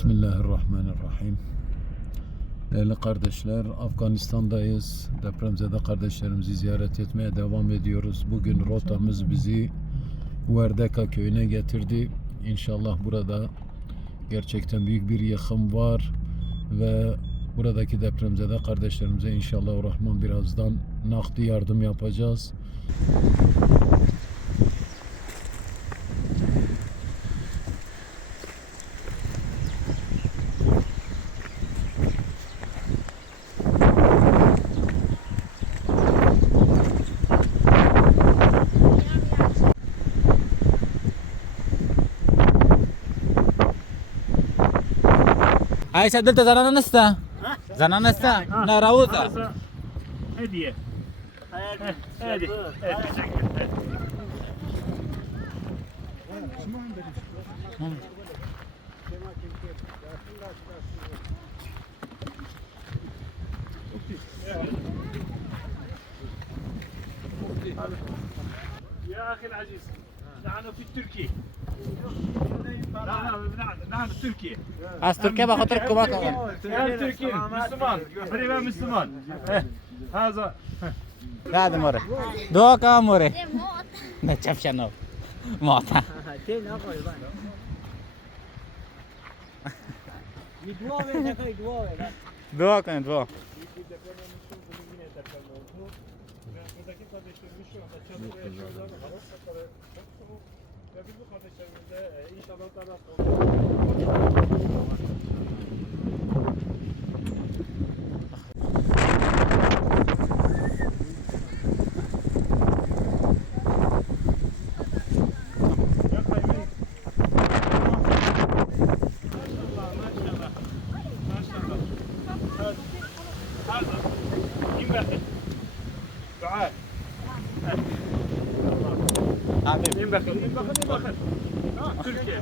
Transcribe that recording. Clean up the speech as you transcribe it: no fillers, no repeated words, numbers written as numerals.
Bismillahirrahmanirrahim. Değerli kardeşler, Afganistan'dayız. Depremzede kardeşlerimizi ziyaret etmeye devam ediyoruz. Bugün rotamız bizi Werdeka köyüne getirdi. İnşallah burada gerçekten büyük bir yıkım var ve buradaki depremzede kardeşlerimize inşallah Rahman birazdan nakdi yardım yapacağız. هاي سدلت زنانة نستا زنانة نستا لا راوزة هدية هذه يا أخي العزيز نحن في تركيا نحن في تركيا از ترکیه با خاطر کمک آقا تركيا مسلمان قريبا مسلمان هذا بعد موره دعا که موره نه چفشنو ماتا دعا کنید دعا buradaki kardeşlerimiz şu anda çadırda yaşıyorlar. Ve biz bu kardeşlerimize inşallah تعال حبيبي ينبخل تركيا